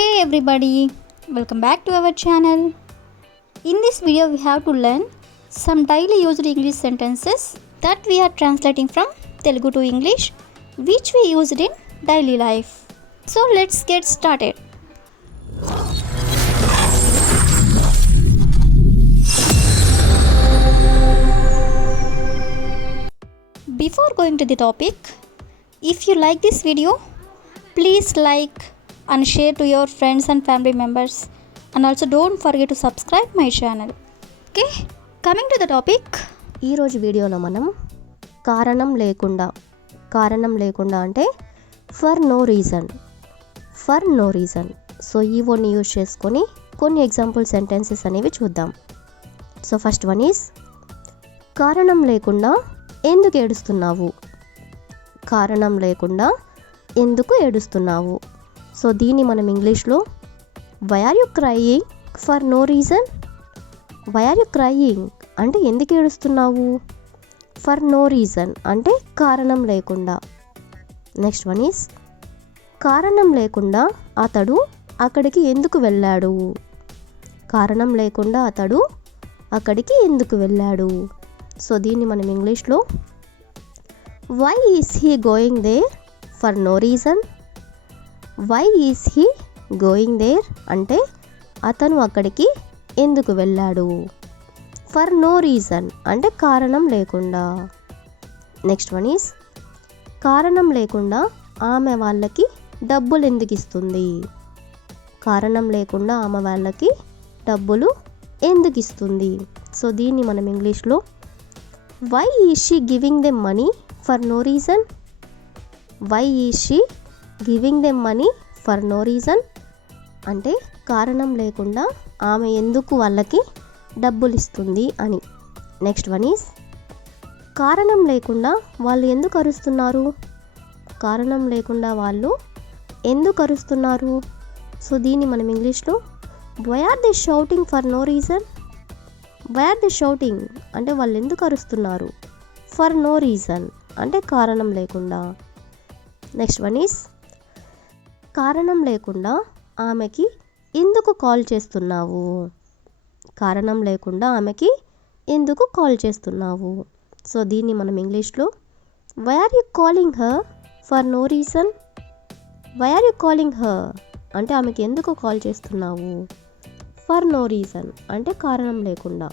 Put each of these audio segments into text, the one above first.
Hey everybody, welcome back to our channel. In this video we have to learn some daily used English sentences that we are translating from Telugu to English which we used in daily life. So let's get started. Before going to the topic, if you like this video, please like and share to your friends and family members, and also don't forget to subscribe my channel. Okay, coming to the topic. ఈరోజు వీడియోలో మనం కారణం లేకుండా అంటే for no reason so ఈ వర్డ్ని use చేసుకొని కొన్ని example sentences అనేవి చూద్దాం. సో ఫస్ట్ వన్ ఈజ్ కారణం లేకుండా ఎందుకు ఏడుస్తున్నావు. సో దీన్ని మనం ఇంగ్లీష్లో why are you crying for no reason. Why are you crying అంటే ఎందుకు ఏడుస్తున్నావు. ఫర్ నో రీజన్ అంటే కారణం లేకుండా. నెక్స్ట్ వన్ ఈస్ కారణం లేకుండా అతడు అక్కడికి ఎందుకు వెళ్ళాడు. కారణం లేకుండా అతడు అక్కడికి ఎందుకు వెళ్ళాడు. సో దీన్ని మనం ఇంగ్లీష్లో why is he going there for no reason. Why is he going there అంటే అతను అక్కడికి ఎందుకు వెళ్ళాడు. ఫర్ నో రీజన్ అంటే కారణం లేకుండా. నెక్స్ట్ వన్ ఈస్ కారణం లేకుండా ఆమె వాళ్ళకి డబ్బులు ఎందుకు ఇస్తుంది. కారణం లేకుండా ఆమె వాళ్ళకి డబ్బులు ఎందుకు ఇస్తుంది. సో దీన్ని మనం ఇంగ్లీష్లో why is she giving them money for no reason. Why is she giving them money for no reason అంటే కారణం లేకుండా ఆమె ఎందుకు వాళ్ళకి డబ్బులు ఇస్తుంది అని. నెక్స్ట్ వన్ ఈజ్ కారణం లేకుండా వాళ్ళు ఎందుకు అరుస్తున్నారు. కారణం లేకుండా వాళ్ళు ఎందుకు అరుస్తున్నారు. సో దీన్ని మనం ఇంగ్లీష్లో why are they shouting for no reason. Why are they shouting అంటే వాళ్ళు ఎందుకు అరుస్తున్నారు. ఫర్ నో రీజన్ అంటే కారణం లేకుండా. నెక్స్ట్ వన్ ఈజ్ కారణం లేకుండా ఆమెకి ఎందుకు కాల్ చేస్తున్నావు. కారణం లేకుండా ఆమెకి ఎందుకు కాల్ చేస్తున్నావు. సో దీన్ని మనం ఇంగ్లీష్లో why are you calling her for no reason. Why are you calling her అంటే ఆమెకి ఎందుకు కాల్ చేస్తున్నావు. ఫర్ నో రీజన్ అంటే కారణం లేకుండా.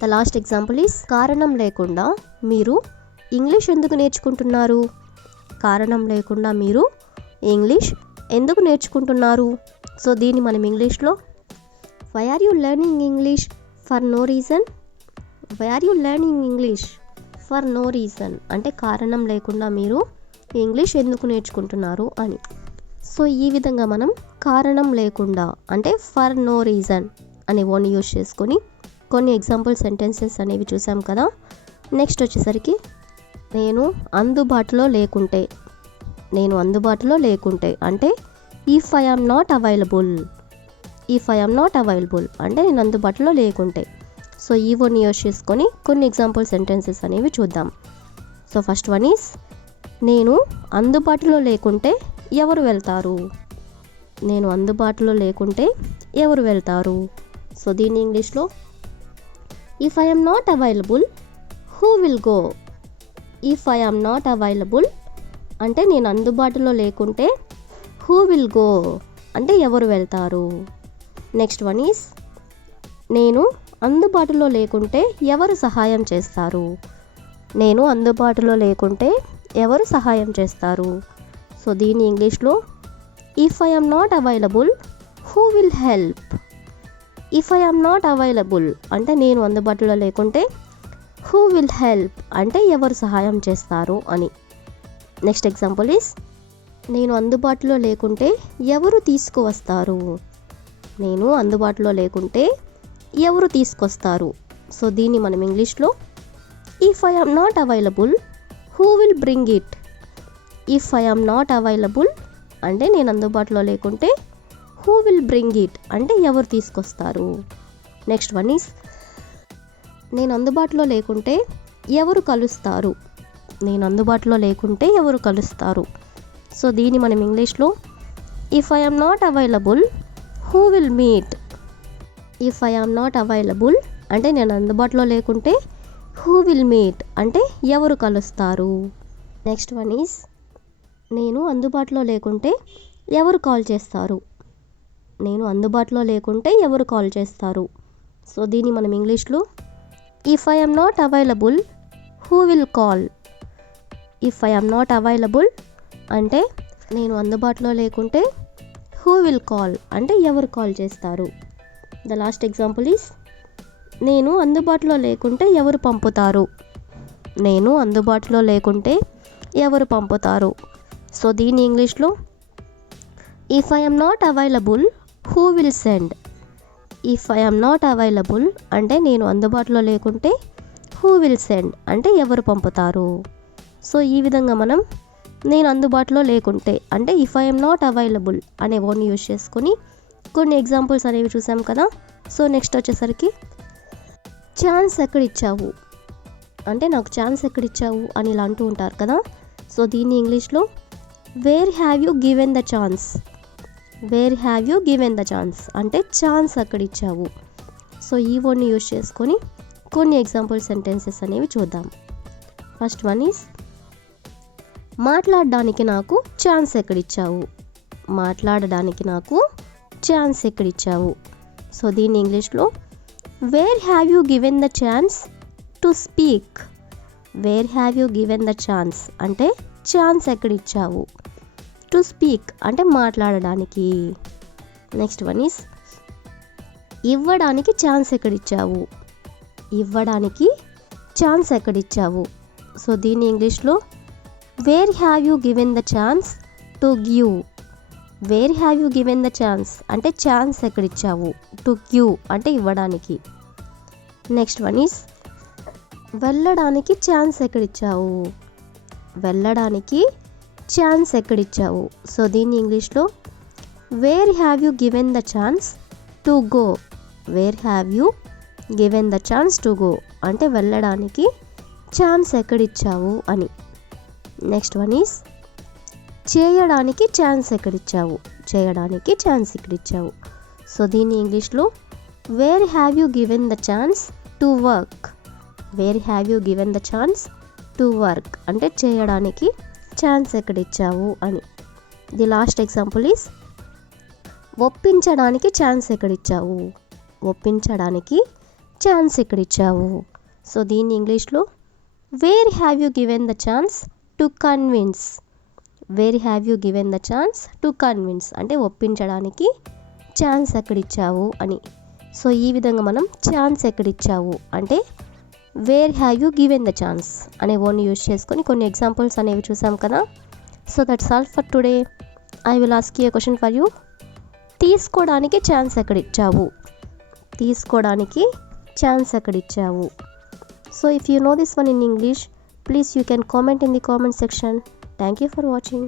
ద లాస్ట్ ఎగ్జాంపుల్ ఈస్ కారణం లేకుండా మీరు ఇంగ్లీష్ ఎందుకు నేర్చుకుంటున్నారు. కారణం లేకుండా మీరు ఇంగ్లీష్ ఎందుకు నేర్చుకుంటున్నారు. సో దీన్ని మనం ఇంగ్లీష్లో why are you learning English for no reason. Why are you learning English for no reason అంటే కారణం లేకుండా మీరు ఇంగ్లీష్ ఎందుకు నేర్చుకుంటున్నారు అని. సో ఈ విధంగా మనం కారణం లేకుండా అంటే ఫర్ నో రీజన్ అనే వర్డ్ని యూజ్ చేసుకొని కొన్ని ఎగ్జాంపుల్ సెంటెన్సెస్ అనేవి చూసాం కదా. నెక్స్ట్ వచ్చేసరికి నేను అందుబాటులో లేకుంటే అంటే if I am not available అంటే నేను అందుబాటులో లేకుంటే. సో ఈ వర్డ్ని యూజ్ చేసుకొని కొన్ని ఎగ్జాంపుల్ సెంటెన్సెస్ అనేవి చూద్దాం. సో ఫస్ట్ వన్ ఈస్ నేను అందుబాటులో లేకుంటే ఎవరు వెళ్తారు. నేను అందుబాటులో లేకుంటే ఎవరు వెళ్తారు. సో దీన్ని ఇంగ్లీష్లో if I am not available who will go. If I am not available అంటే నేను అందుబాటులో లేకుంటే హూ విల్ గో అంటే ఎవరు వెళ్తారు. నెక్స్ట్ వన్ ఈస్ నేను అందుబాటులో లేకుంటే ఎవరు సహాయం చేస్తారు. నేను అందుబాటులో లేకుంటే ఎవరు సహాయం చేస్తారు. సో దీన్ని ఇంగ్లీష్లో if I am not available who will help. If I am not available అంటే నేను అందుబాటులో లేకుంటే హూ విల్ హెల్ప్ అంటే ఎవరు సహాయం చేస్తారు అని. నెక్స్ట్ ఎగ్జాంపుల్ ఈస్ నేను అందుబాటులో లేకుంటే ఎవరు తీసుకువస్తారు. నేను అందుబాటులో లేకుంటే ఎవరు తీసుకొస్తారు. సో దీన్ని మనం ఇంగ్లీష్లో if I am not available who will bring it. If I am not available అంటే నేను అందుబాటులో లేకుంటే హూ విల్ బ్రింగ్ ఇట్ అంటే ఎవరు తీసుకొస్తారు. నెక్స్ట్ వన్ ఈస్ నేను అందుబాటులో లేకుంటే ఎవరు కలుస్తారు. నేను అందుబాటులో లేకుంటే ఎవరు కలుస్తారు. సో దీన్ని మనం ఇంగ్లీష్లో if I am not available who will meet. If I am not available అంటే నేను అందుబాటులో లేకుంటే హూ విల్ మీట్ అంటే ఎవరు కలుస్తారు. నెక్స్ట్ వన్ ఈజ్ నేను అందుబాటులో లేకుంటే ఎవరు కాల్ చేస్తారు. నేను అందుబాటులో లేకుంటే ఎవరు కాల్ చేస్తారు. సో దీన్ని మనం ఇంగ్లీష్లో if I am not available who will call. If I am not available అంటే నేను అందుబాటులో లేకుంటే హూ విల్ కాల్ అంటే ఎవరు కాల్ చేస్తారు. ద లాస్ట్ ఎగ్జాంపుల్ ఈస్ నేను అందుబాటులో లేకుంటే ఎవరు పంపుతారు. నేను అందుబాటులో లేకుంటే ఎవరు పంపుతారు. సో దీని ఇంగ్లీష్లో if I am not available who will send. If I am not available అంటే నేను అందుబాటులో లేకుంటే హూ విల్ సెండ్ అంటే ఎవరు పంపుతారు. సో ఈ విధంగా మనం నేను అందుబాటులో లేకుంటే అంటే if I am not available అనే వర్డ్ని యూజ్ చేసుకొని కొన్ని ఎగ్జాంపుల్స్ అనేవి చూసాం కదా. సో నెక్స్ట్ వచ్చేసరికి ఛాన్స్ ఎక్కడిచ్చావు అంటే నాకు ఛాన్స్ ఎక్కడిచ్చావు అని ఇలా అంటూ ఉంటారు కదా. సో దీన్ని ఇంగ్లీష్లో wear have you given the chance. Wear have you given the chance అంటే ఛాన్స్ ఎక్కడిచ్చావు. సో ఈ వర్డ్ని యూజ్ చేసుకొని కొన్ని ఎగ్జాంపుల్ సెంటెన్సెస్ అనేవి చూద్దాం. ఫస్ట్ వన్ ఈస్ మాట్లాడడానికి నాకు ఛాన్స్ ఎక్కడిచ్చావు. మాట్లాడడానికి నాకు ఛాన్స్ ఎక్కడిచ్చావు. సో దీన్ని ఇంగ్లీష్లో wear have you given the chance to speak. Wear have you given the chance అంటే ఛాన్స్ ఎక్కడిచ్చావు. టు స్పీక్ అంటే మాట్లాడడానికి. నెక్స్ట్ వన్ ఈస్ ఇవ్వడానికి ఛాన్స్ ఎక్కడిచ్చావు. ఇవ్వడానికి ఛాన్స్ ఎక్కడిచ్చావు. సో దీన్ని ఇంగ్లీష్లో wear have you given the chance to give. Wear have you given the chance అంటే chance ఎక్కడిచ్చావు. To give అంటే ఇవ్వడానికి. నెక్స్ట్ వన్ ఈస్ వెళ్ళడానికి ఛాన్స్ ఎక్కడిచ్చావు. వెళ్ళడానికి ఛాన్స్ ఎక్కడిచ్చావు. సో దీన్ని ఇంగ్లీష్లో wear have you given the chance to go. Wear have you given the chance to go అంటే వెళ్ళడానికి ఛాన్స్ ఎక్కడిచ్చావు అని. నెక్స్ట్ వన్ ఈస్ చేయడానికి ఛాన్స్ ఎక్కడిచ్చావు. చేయడానికి ఛాన్స్ ఎక్కడిచ్చావు. సో దీన్ని ఇంగ్లీష్లో wear have you given the chance to work. Wear have you given the chance to work అంటే చేయడానికి ఛాన్స్ ఎక్కడిచ్చావు అని. ది లాస్ట్ ఎగ్జాంపుల్ ఈస్ ఒప్పించడానికి ఛాన్స్ ఎక్కడిచ్చావు. ఒప్పించడానికి ఛాన్స్ ఎక్కడిచ్చావు. సో దీన్ని ఇంగ్లీష్లో wear have you given the chance to convince. Wear have you given the chance to convince అంటే ఒప్పించడానికి ఛాన్స్ ఎక్కడిచ్చావు అని. సో ఈ విధంగా మనం ఛాన్స్ ఎక్కడిచ్చావు అంటే where have you given the chance అనే వర్డ్ని యూజ్ చేసుకొని కొన్ని ఎగ్జాంపుల్స్ అనేవి చూసాం కదా. So that's all for today. I will ask you a question for you. తీసుకోవడానికి ఛాన్స్ ఎక్కడిచ్చావు. తీసుకోవడానికి ఛాన్స్ ఎక్కడిచ్చావు. So if you know this one in English, please you can comment in the comment section. Thank you for watching.